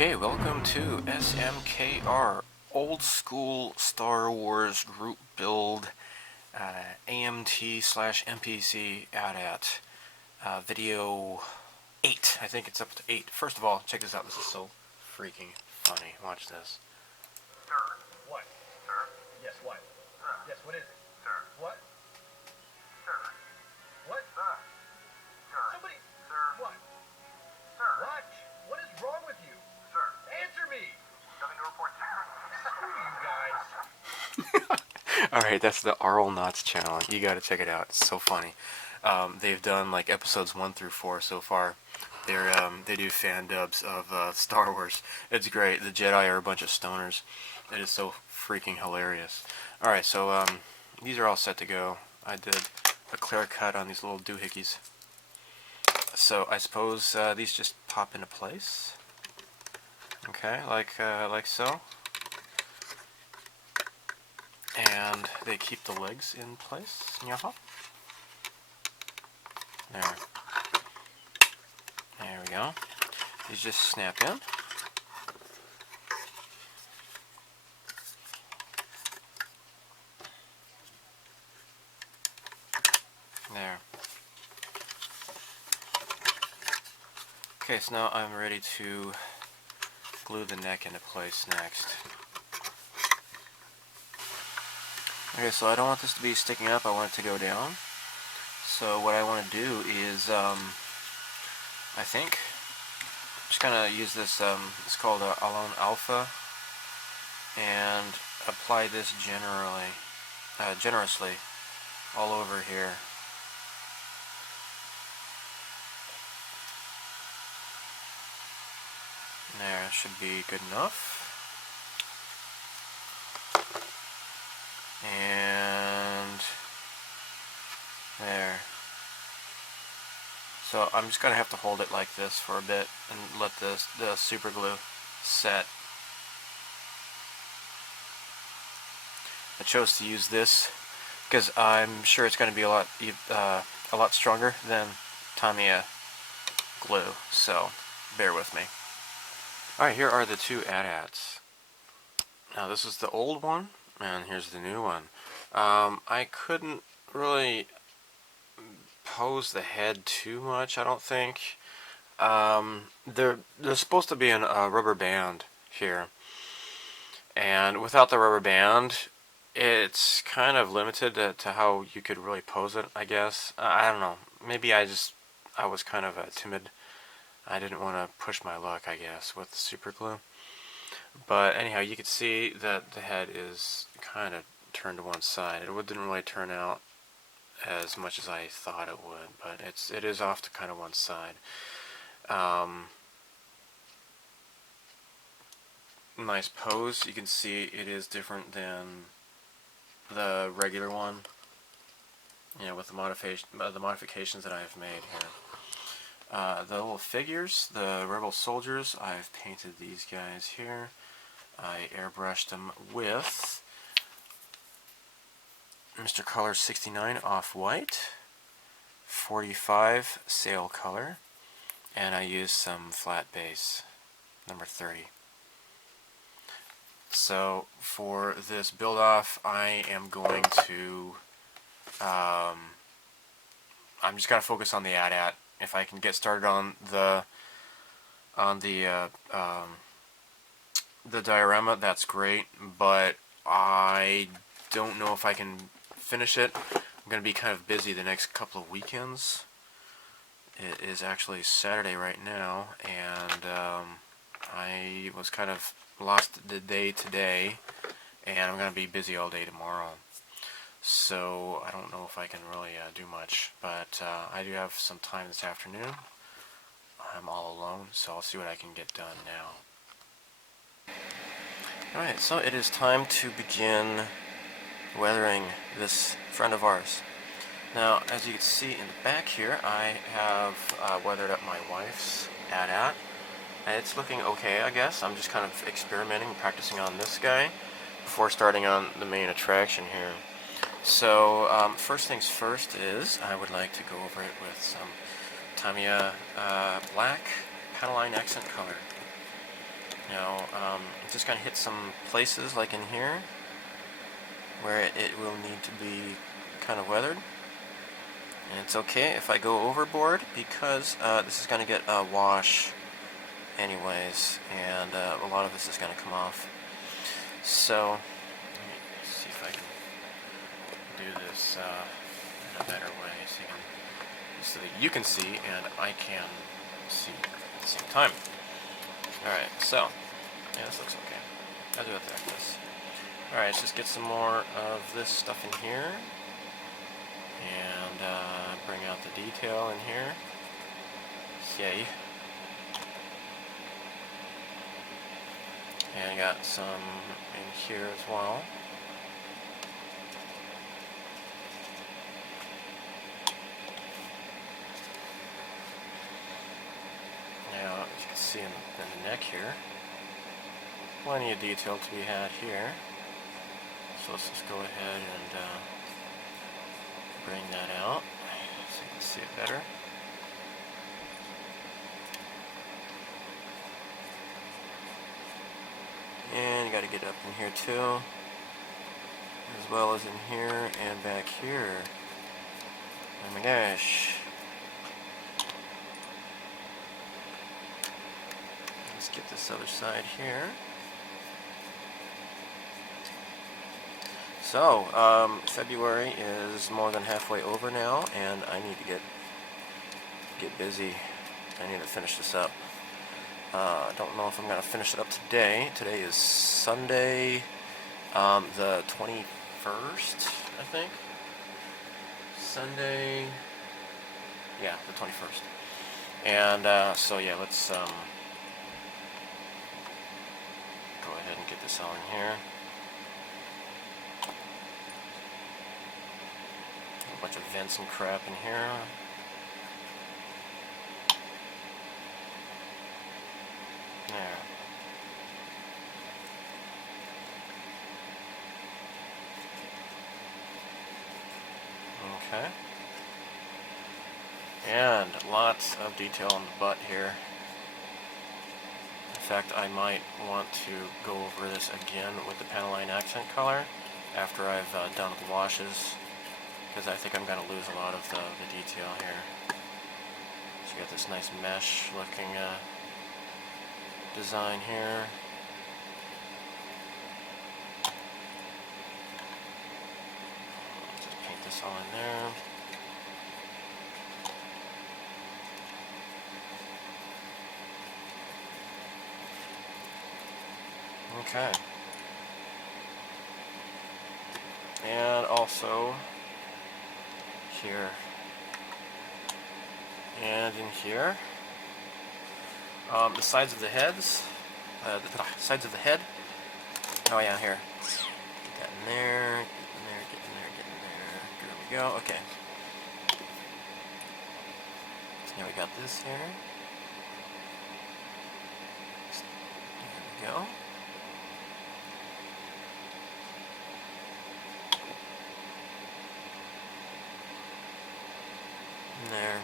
Okay, welcome to SMKR, Old School Star Wars Group Build AMT/MPC AT-AT video 8. I think it's up to 8. First of all, check this out. This is so freaking funny. Watch this. Sir. What? Sir? Yes, what? Sir. Yes, what is it? Sir. What? Sir. What? Sir. Sir. Somebody. Sir. What? Sir. What? What is wrong with you? Sir. Answer me! Nothing to report, sir. Screw you guys. Alright, that's the Arl Knots channel. You gotta check it out. It's so funny. They've done like episodes 1 through 4 so far. They do fan dubs of Star Wars. It's great. The Jedi are a bunch of stoners. It is so freaking hilarious. Alright, so these are all set to go. I did a clear cut on these little doohickeys. So I suppose these just pop into place. Okay, like so. And they keep the legs in place. Yaha. There. There we go. These just snap in. There. Okay, so now I'm ready to glue the neck into place next. Okay, so I don't want this to be sticking up, I want it to go down. So what I want to do is, I think, I'm just going to use this, it's called Alone Alpha, and apply this generously all over here. There, should be good enough. And there. So I'm just going to have to hold it like this for a bit and let the super glue set. I chose to use this because I'm sure it's going to be a lot stronger than Tamiya glue, so bear with me. Alright, here are the two AT-ATs. Now this is the old one, and here's the new one. I couldn't really pose the head too much, I don't think. There's supposed to be a rubber band here, and without the rubber band, it's kind of limited to how you could really pose it, I guess. I don't know. Maybe I was kind of timid. I didn't want to push my luck, I guess, with the super glue. But anyhow, you can see that the head is kind of turned to one side. It didn't really turn out as much as I thought it would, but it is off to kind of one side. Nice pose. You can see it is different than the regular one. You know, with the modifications that I've made here. The little figures, the Rebel soldiers, I've painted these guys here. I airbrushed them with Mr. Color 69 Off-White, 45 Sail Color, and I used some flat base, number 30. So for this build-off, I am going to, I'm just going to focus on the AT-AT. If I can get started on the diorama, that's great, but I don't know if I can finish it. I'm going to be kind of busy the next couple of weekends. It is actually Saturday right now, and I was kind of lost the day today, and I'm going to be busy all day tomorrow. So I don't know if I can really do much, but I do have some time this afternoon. I'm all alone, so I'll see what I can get done now. Alright, so it is time to begin weathering this friend of ours. Now, as you can see in the back here, I have weathered up my wife's AT-AT. It's looking okay, I guess. I'm just kind of experimenting, practicing on this guy before starting on the main attraction here. So, first things first is I would like to go over it with some Tamiya black Panaline accent color. Now, just gonna hit some places like in here where it will need to be kind of weathered. And it's okay if I go overboard because this is gonna get a wash anyways, and a lot of this is gonna come off. So, let me see if I can do this in a better way so that you can see and I can see at the same time. Alright, so, yeah, this looks okay. I'll do it like this. Alright, let's just get some more of this stuff in here. And bring out the detail in here. Yay. And I got some in here as well. Now, as you can see in the neck here, plenty of detail to be had here. So let's just go ahead and bring that out so you can see it better. And you got to get up in here too, as well as in here and back here. Oh my gosh. Let's get this other side here. So, February is more than halfway over now, and I need to get busy. I need to finish this up. I don't know if I'm going to finish it up today. Today is Sunday, the 21st, I think. Sunday, yeah, the 21st. And so yeah, let's go ahead and get this all in here. A bunch of vents and crap in here. There. Okay. And lots of detail on the butt here. In fact, I might want to go over this again with the Panaline accent color after I've done with the washes, because I think I'm going to lose a lot of the detail here. So you got this nice mesh looking design here. Just paint this all in there. Okay. And also here and in here. The sides of the heads, the sides of the head. Oh yeah, here. Get that in there, get in there, get in there, get in there. There we go. Okay. So now we got this here. There we go. In there.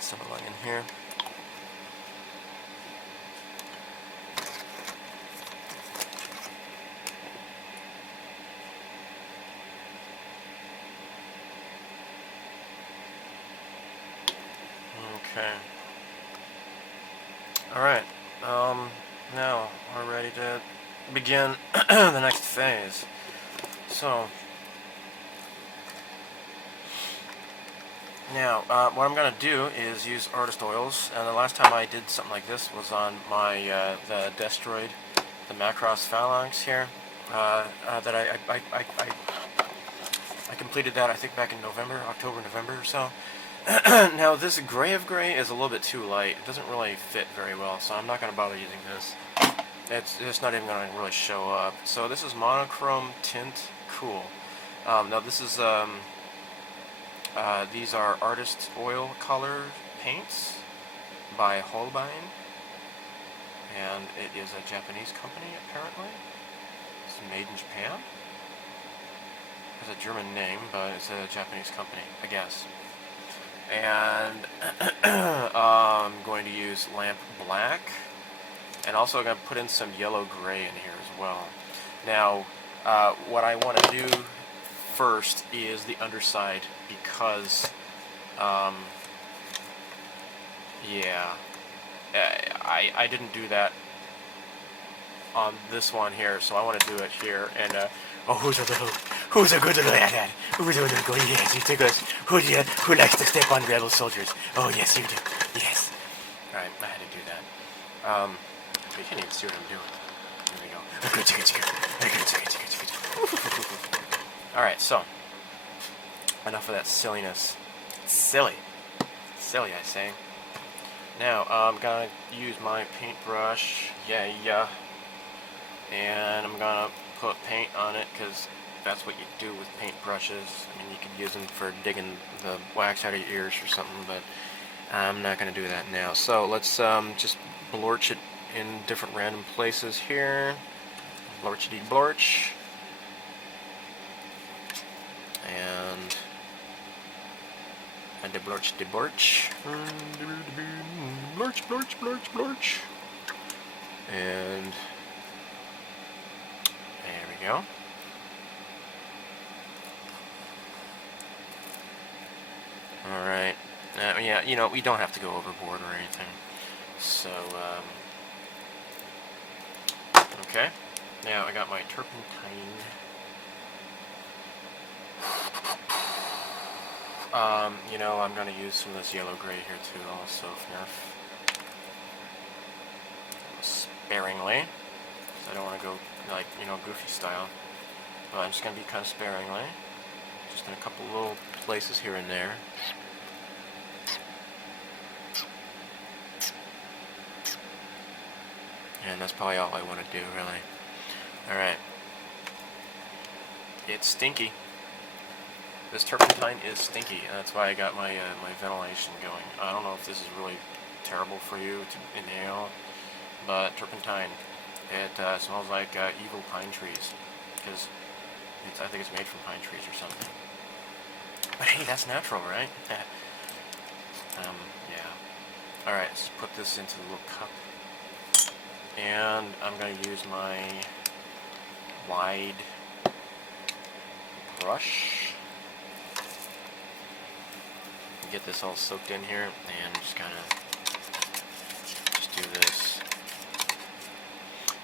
Some along in here. Okay. Alright, now we're ready to begin the next phase. So, now, what I'm going to do is use artist oils, and the last time I did something like this was on my, the Destroid, the Macross Phalanx here, that I completed that, I think, back in November, October, November or so. Now this gray of gray is a little bit too light. It doesn't really fit very well, so I'm not going to bother using this. It's not even going to really show up. So this is Monochrome Tint Cool. Now this is these are artist oil color paints by Holbein, and it is a Japanese company apparently. It's made in Japan. It's a German name, but it's a Japanese company, I guess. And I'm going to use Lamp Black And also I'm going to put in some yellow gray in here as well. Now, what I want to do first is the underside because, yeah, I didn't do that on this one here, so I want to do it here. And oh, who's a good little lad? Who's a little good? Yes, you take us. Who likes to step on rebel soldiers? Oh yes, you do. Yes. All right, I had to do that. You can't even see what I'm doing. There we go. All right, so enough of that silliness. Silly, I say. Now I'm gonna use my paintbrush. Yeah. And I'm gonna put paint on it because that's what you do with paintbrushes. I mean, you could use them for digging the wax out of your ears or something, but I'm not gonna do that now. So let's just blorch it in different random places here. Blorchity blorch. And de blorch de blorch. Blorch. And there we go. Alright. Yeah, you know, we don't have to go overboard or anything. So, okay. Now I got my turpentine. You know, I'm going to use some of this yellow gray here too, also, sparingly. I don't want to go, like, you know, goofy style. But I'm just going to be kind of sparingly. Just in a couple little places here and there. And that's probably all I want to do, really. Alright. It's stinky. This turpentine is stinky, and that's why I got my my ventilation going. I don't know if this is really terrible for you to inhale, but turpentine, it smells like evil pine trees, because I think it's made from pine trees or something. But hey, that's natural, right? Yeah. Alright, let's put this into the little cup. And I'm going to use my wide brush. Get this all soaked in here, and just kind of just do this.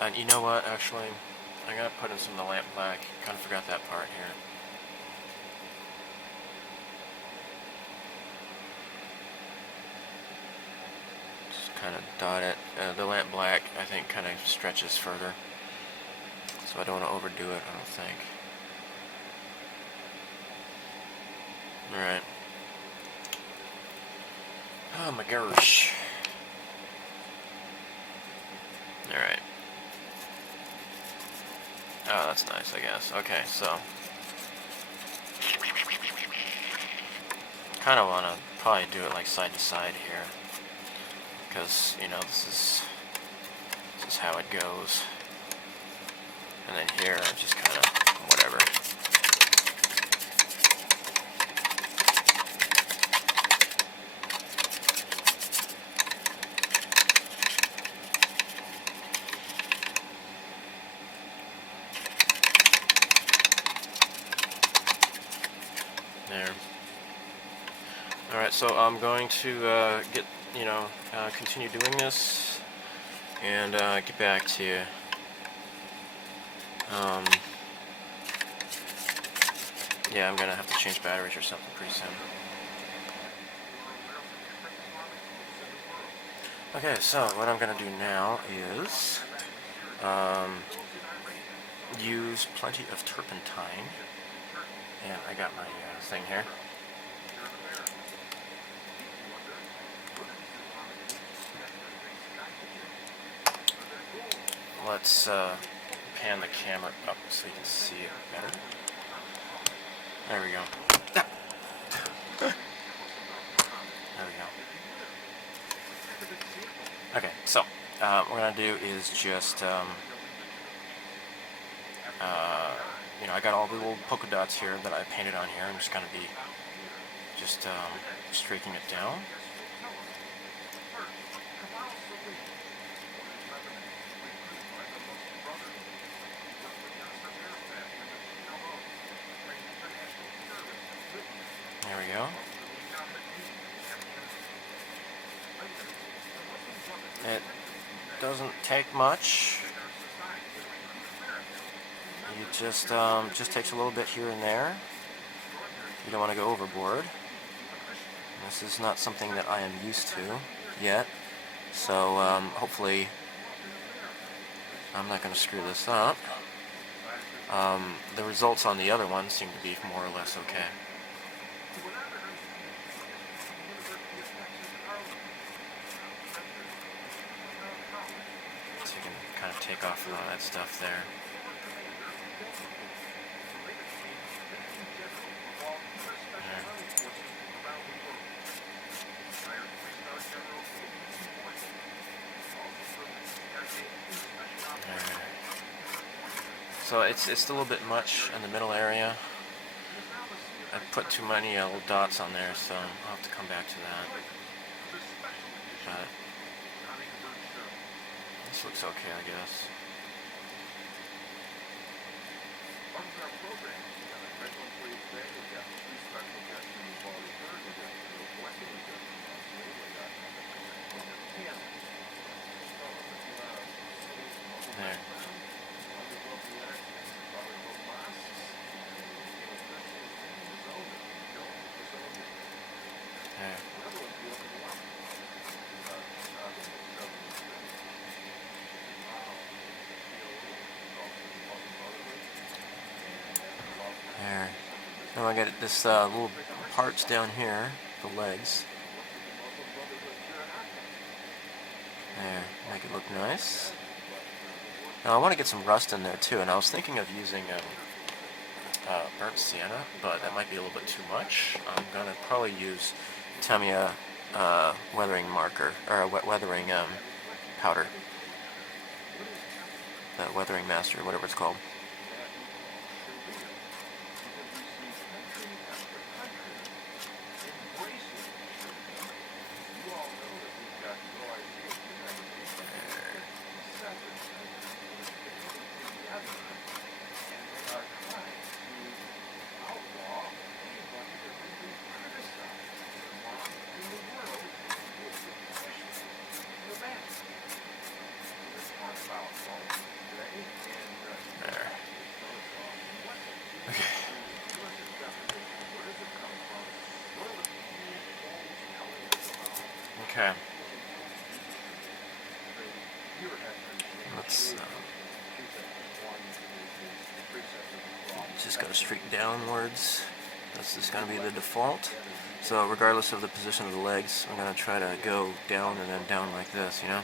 And you know what, actually, I'm going to put in some of the lamp black. Kind of forgot that part here. Just kind of dot it. The lamp black, I think, kind of stretches further. So I don't want to overdo it, I don't think. Alright. Oh my gosh. Alright. Oh, that's nice, I guess. Okay, so kind of want to probably do it like side to side here, because, you know, this is how it goes. And then here, just kind of whatever. There. Alright, so I'm going to continue doing this and get back to you. Yeah, I'm going to have to change batteries or something pretty soon. Okay, so what I'm going to do now is use plenty of turpentine. And I got my thing here. Let's pan the camera up so you can see it better. There we go. There we go. Okay, so what we're gonna do is just you know, I got all the little polka dots here that I painted on here. I'm just gonna be just streaking it down. much. You just takes a little bit here and there. You don't want to go overboard. This is not something that I am used to yet, so hopefully I'm not going to screw this up. The results on the other one seem to be more or less okay. So you can kind of take off a lot of that stuff there. So it's a little bit much in the middle area. I put too many little dots on there, so I'll have to come back to that. But this looks okay, I guess. There. There. Now I got this little parts down here, the legs. There, make it look nice. Now I want to get some rust in there too, and I was thinking of using burnt sienna, but that might be a little bit too much. I'm gonna probably use Tamiya weathering marker, or weathering powder. The weathering master, whatever it's called. Okay. Let's just got to streak downwards. That's just going to be the default. So regardless of the position of the legs, I'm going to try to go down and then down like this, you know?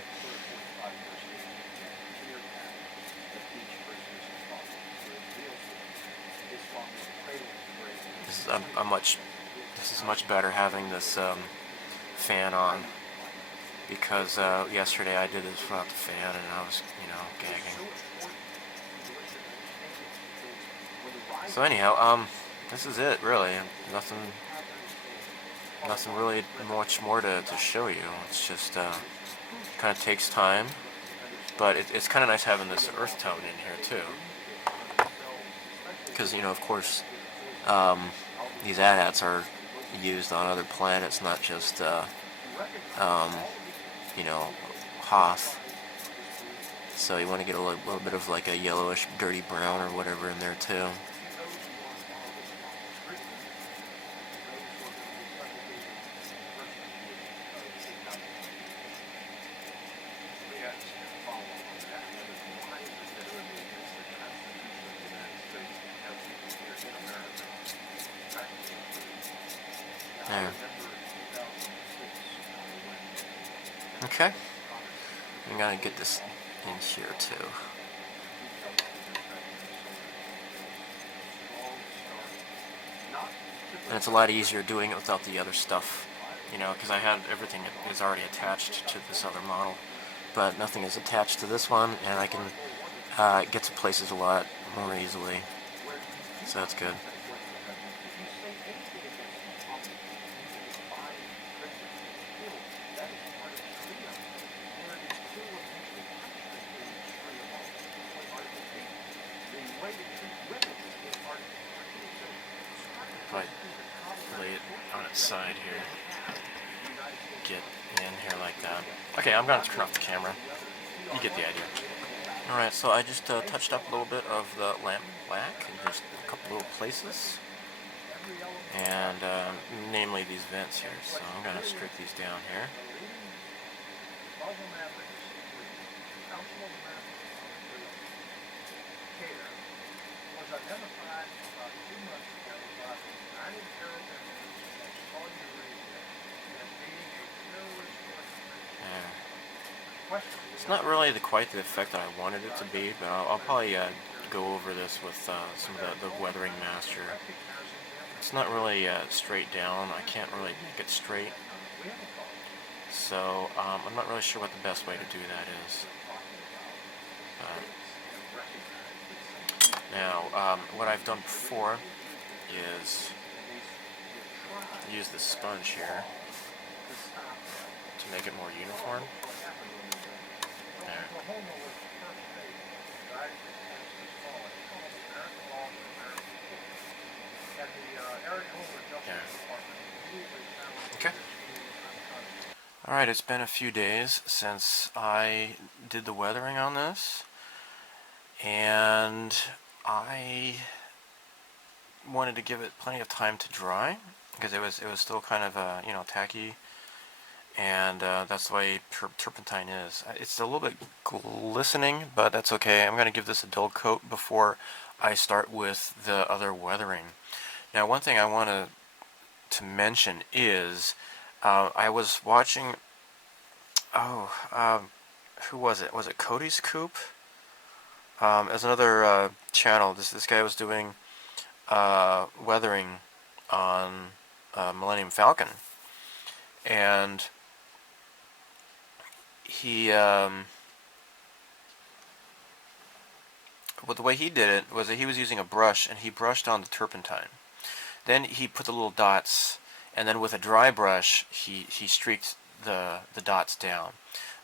This is much better having this fan on, because yesterday I did this without the fan and I was, gagging. So anyhow, this is it really. Nothing really much more to show you. It's just kind of takes time, but it's kind of nice having this earth tone in here too, because of course these AT-ATs are used on other planets, not just Hoth. So you want to get a little bit of like a yellowish dirty brown or whatever in there too. There. Okay. I'm gonna get this in here too. And it's a lot easier doing it without the other stuff, because I had everything is already attached to this other model, but nothing is attached to this one, and I can get to places a lot more easily. So that's good. If I lay it on its side here, get in here like that. Okay, I'm going to turn off the camera. you get the idea. Alright, so I just touched up a little bit of the lamp black in just a couple little places. And namely these vents here. So I'm going to strip these down here. It's not really quite the effect that I wanted it to be, but I'll probably go over this with some of the weathering master. It's not really straight down. I can't really make it straight. So I'm not really sure what the best way to do that is. Now, what I've done before is use this sponge here to make it more uniform. There. Okay. Alright, it's been a few days since I did the weathering on this, and I wanted to give it plenty of time to dry because it was still kind of tacky, and that's the way turpentine is. It's a little bit glistening, but that's okay. I'm going to give this a dull coat before I start with the other weathering. Now, one thing I want to mention is I was watching. Who was it? Was it Cody's Coop? As another channel, this guy was doing weathering on Millennium Falcon, and he well, the way he did it was that he was using a brush, and he brushed on the turpentine. Then he put the little dots, and then with a dry brush he streaked the dots down.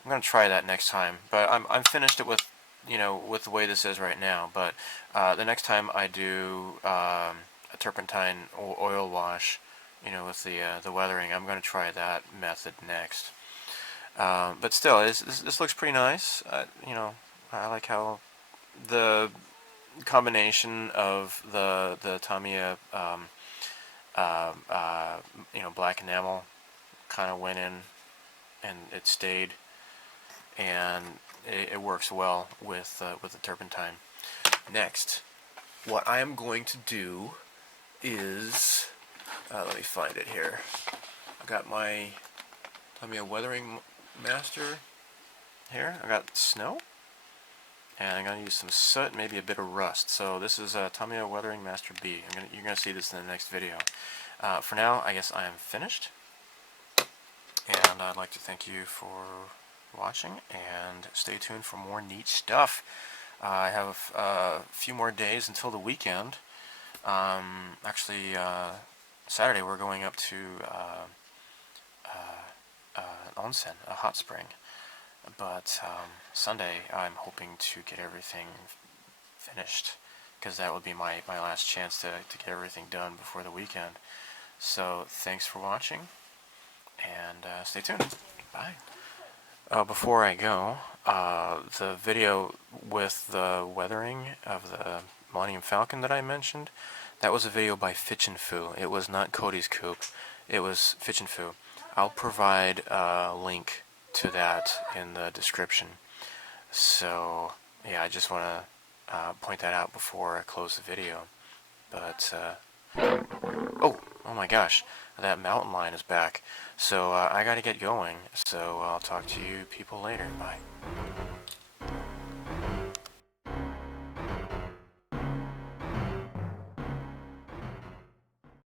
I'm going to try that next time, but I'm finished it with with the way this is right now. But the next time I do a turpentine oil wash, with the weathering, I'm going to try that method next. But still, this looks pretty nice. I like how the combination of the Tamiya black enamel kind of went in, and it stayed, and it works well with the turpentine. Next, what I am going to do is let me find it here. I got my Tamiya weathering master here. I got snow, and I'm going to use some soot, maybe a bit of rust. So this is Tamiya Weathering Master B. You're going to see this in the next video. For now, I guess I am finished, and I'd like to thank you for watching, and stay tuned for more neat stuff. I have a few more days until the weekend. Actually, Saturday we're going up to onsen, a hot spring. But Sunday I'm hoping to get everything finished, because that would be my last chance to get everything done before the weekend. So thanks for watching, and stay tuned. Bye. Before I go, the video with the weathering of the Millennium Falcon that I mentioned, that was a video by FitchenFoo. It was not Cody's Coop, it was FitchenFoo. I'll provide a link to that in the description. So yeah, I just want to point that out before I close the video. But oh my gosh, that mountain lion is back. So I gotta get going, so I'll talk to you people later. Bye.